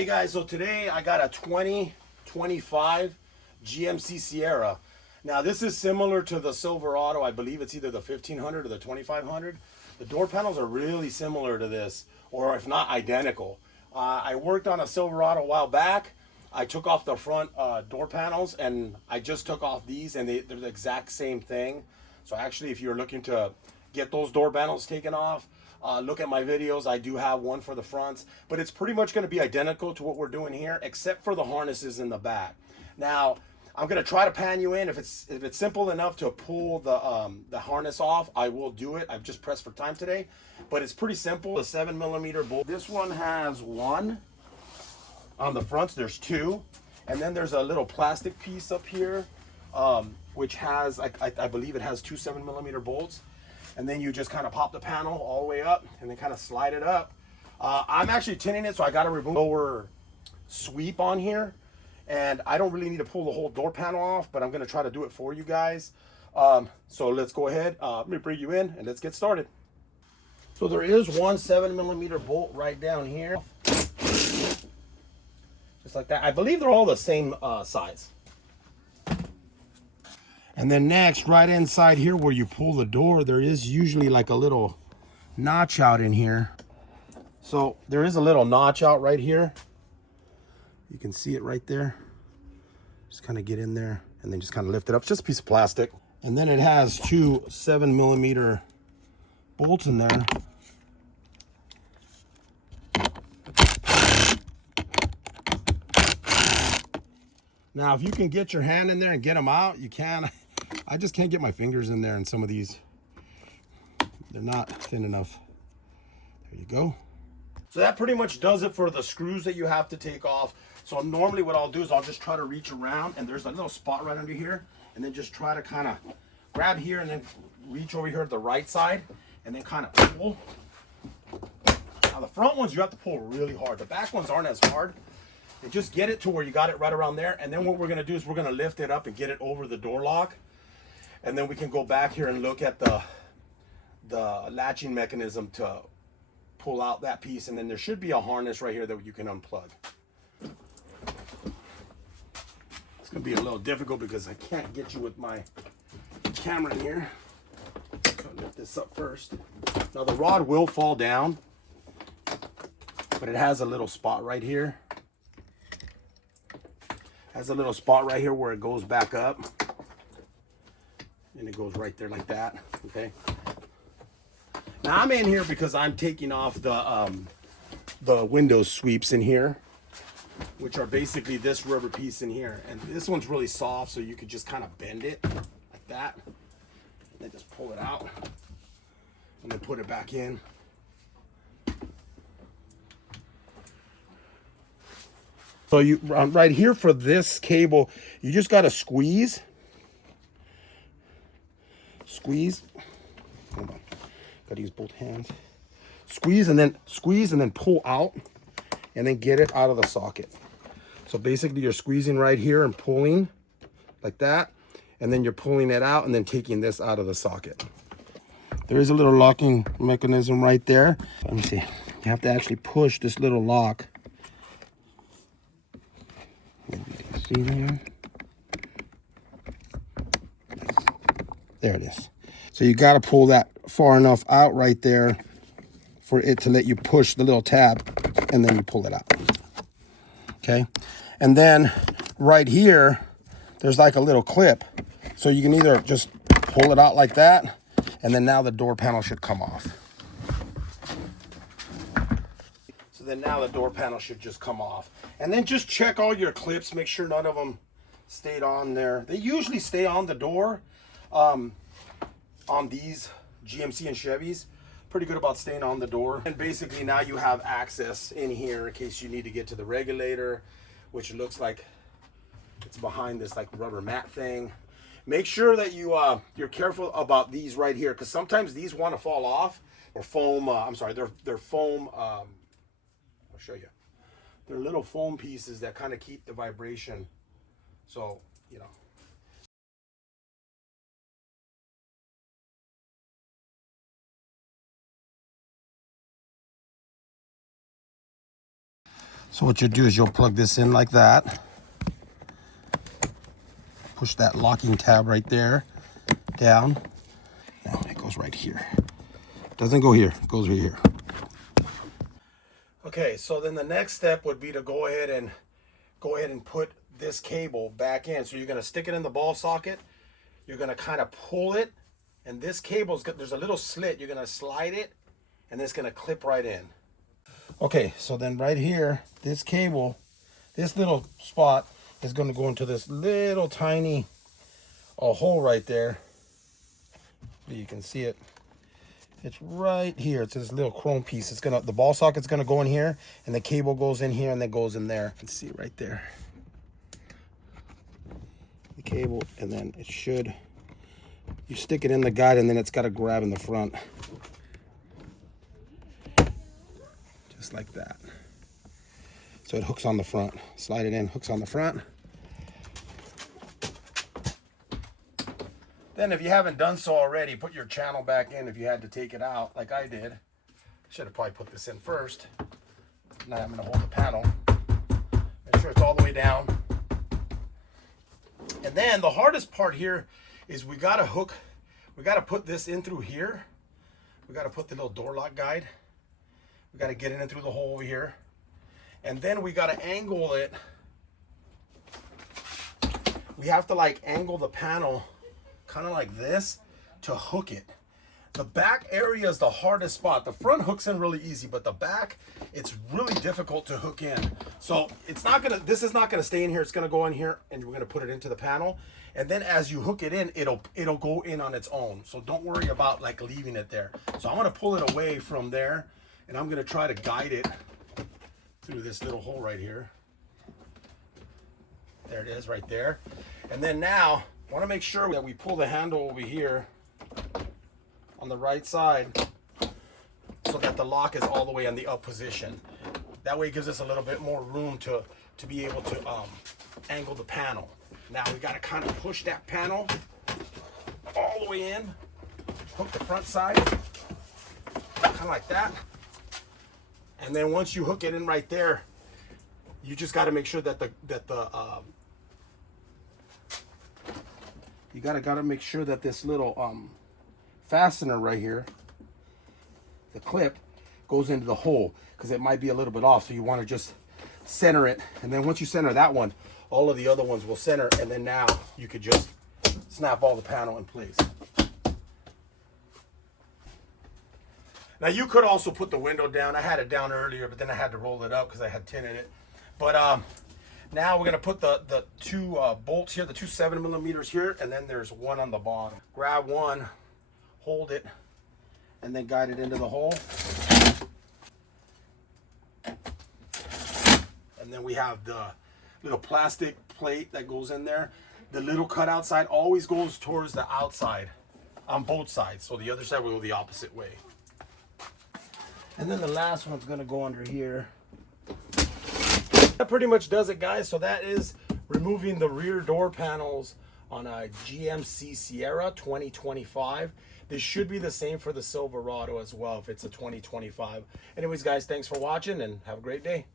Hey guys, so today I got a 2025 GMC Sierra. Now this is similar to the Silverado. I believe it's either the 1500 or the 2500. The door panels are really similar to this, or if not identical. I worked on a Silverado a while back. I took off the front door panels and I just took off these, and they're the exact same thing. So actually, if you're looking to get those door panels taken off, look at my videos. I do have one for the fronts, but it's pretty much going to be identical to what we're doing here, except for the harnesses in the back. Now, I'm going to try to pan you in. If it's simple enough to pull the harness off, I will do it. I've just pressed for time today, but it's pretty simple. The 7mm bolt. This one has one. On the fronts, there's two, and then there's a little plastic piece up here, which has, I believe it has two 7mm bolts. And then you just kind of pop the panel all the way up and then kind of slide it up. I'm actually tinning it, so I got to remove the lower sweep on here. And I don't really need to pull the whole door panel off, but I'm going to try to do it for you guys. So let's go ahead. Let me bring you in and let's get started. So there is one 7mm bolt right down here. Just like that. I believe they're all the same size. And then next, right inside here where you pull the door, there is usually like a little notch out in here. So there is a little notch out right here. You can see it right there. Just kind of get in there and then just kind of lift it up. It's just a piece of plastic. And then it has two 7mm bolts in there. Now, if you can get your hand in there and get them out, you can. I just can't get my fingers in there, and some of these, they're not thin enough. There you go. So that pretty much does it for the screws that you have to take off. So normally what I'll do is I'll just try to reach around, and there's a little spot right under here, and then just try to kind of grab here and then reach over here to the right side and then kind of pull. Now the front ones you have to pull really hard. The back ones aren't as hard. And just get it to where you got it right around there, and then what we're going to do is we're going to lift it up and get it over the door lock, and then we can go back here and look at the latching mechanism to pull out that piece, and then there should be a harness right here that you can unplug. It's going to be a little difficult because I can't get you with my camera in here. So lift this up first. Now the rod will fall down, but it has a little spot right here. Has a little spot right here where it goes back up, and it goes right there like that. Okay. Now I'm in here because I'm taking off the window sweeps in here, which are basically this rubber piece in here, and this one's really soft, so you could just kind of bend it like that, and then just pull it out, and then put it back in. So you right here for this cable, you just got to squeeze. Hold on. Got to use both hands. Squeeze and then pull out, and then get it out of the socket. So basically you're squeezing right here and pulling like that, and then you're pulling it out and then taking this out of the socket. There is a little locking mechanism right there. Let me see. You have to actually push this little lock. See there? There it is. So you got to pull that far enough out right there for it to let you push the little tab, and then you pull it out. Okay. And then right here, there's like a little clip. So you can either just pull it out like that, and then now the door panel should come off. So then now the door panel should just come off. And then just check all your clips, make sure none of them stayed on there. They usually stay on the door on these GMC and Chevys. Pretty good about staying on the door. And basically now you have access in here in case you need to get to the regulator, which looks like it's behind this like rubber mat thing. Make sure that you're careful about these right here, because sometimes these want to fall off, or foam. I'm sorry, they're foam. I'll show you. They're little foam pieces that kind of keep the vibration. So, you know. So what you do is you'll plug this in like that. Push that locking tab right there down. Now it goes right here. Doesn't go here, it goes right here. Okay, so then the next step would be to go ahead and put this cable back in. So you're gonna stick it in the ball socket. You're gonna kind of pull it, and this cable's got, there's a little slit. You're gonna slide it, and it's gonna clip right in. Okay, so then right here, this cable, this little spot is gonna go into this little tiny hole right there. You can see it. It's right here. It's this little chrome piece. It's gonna, the ball socket's gonna go in here, and the cable goes in here, and then goes in there. You can see right there. The cable, and then it should, you stick it in the guide, and then it's got to grab in the front. Just like that. So it hooks on the front. Slide it in, hooks on the front. Then if you haven't done so already, put your channel back in if you had to take it out, like I did. Should have probably put this in first. Now I'm going to hold the panel. Make sure it's all the way down. And then the hardest part here is we got to put this in through here. We got to put the little door lock guide. We got to get it in through the hole over here. And then we got to angle it. We have to like angle the panel kind of like this to hook it. The back area is the hardest spot. The front hooks in really easy, but the back, it's really difficult to hook in. So it's not gonna, this is not gonna stay in here. It's gonna go in here, and we're gonna put it into the panel. And then as you hook it in, it'll go in on its own. So don't worry about like leaving it there. So I'm gonna pull it away from there, and I'm gonna try to guide it through this little hole right here. There it is right there. And then now, I want to make sure that we pull the handle over here on the right side so that the lock is all the way in the up position. That way it gives us a little bit more room to be able to angle the panel. Now we got to kind of push that panel all the way in, hook the front side, kind of like that. And then once you hook it in right there, you just got to make sure that you gotta make sure that this little fastener right here, the clip, goes into the hole, because it might be a little bit off. So you want to just center it, and then once you center that one, all of the other ones will center, and then now you could just snap all the panel in place. Now you could also put the window down. I had it down earlier, but then I had to roll it up because I had tin in it. But now we're gonna put the two bolts here, the two 7mm here, and then there's one on the bottom. Grab one, hold it, and then guide it into the hole. And then we have the little plastic plate that goes in there. The little cutout side always goes towards the outside on both sides. So the other side will go the opposite way. And then the last one's gonna go under here. That pretty much does it, guys. So that is removing the rear door panels on a GMC Sierra 2025. This should be the same for the Silverado as well if it's a 2025. Anyways, guys, thanks for watching and have a great day.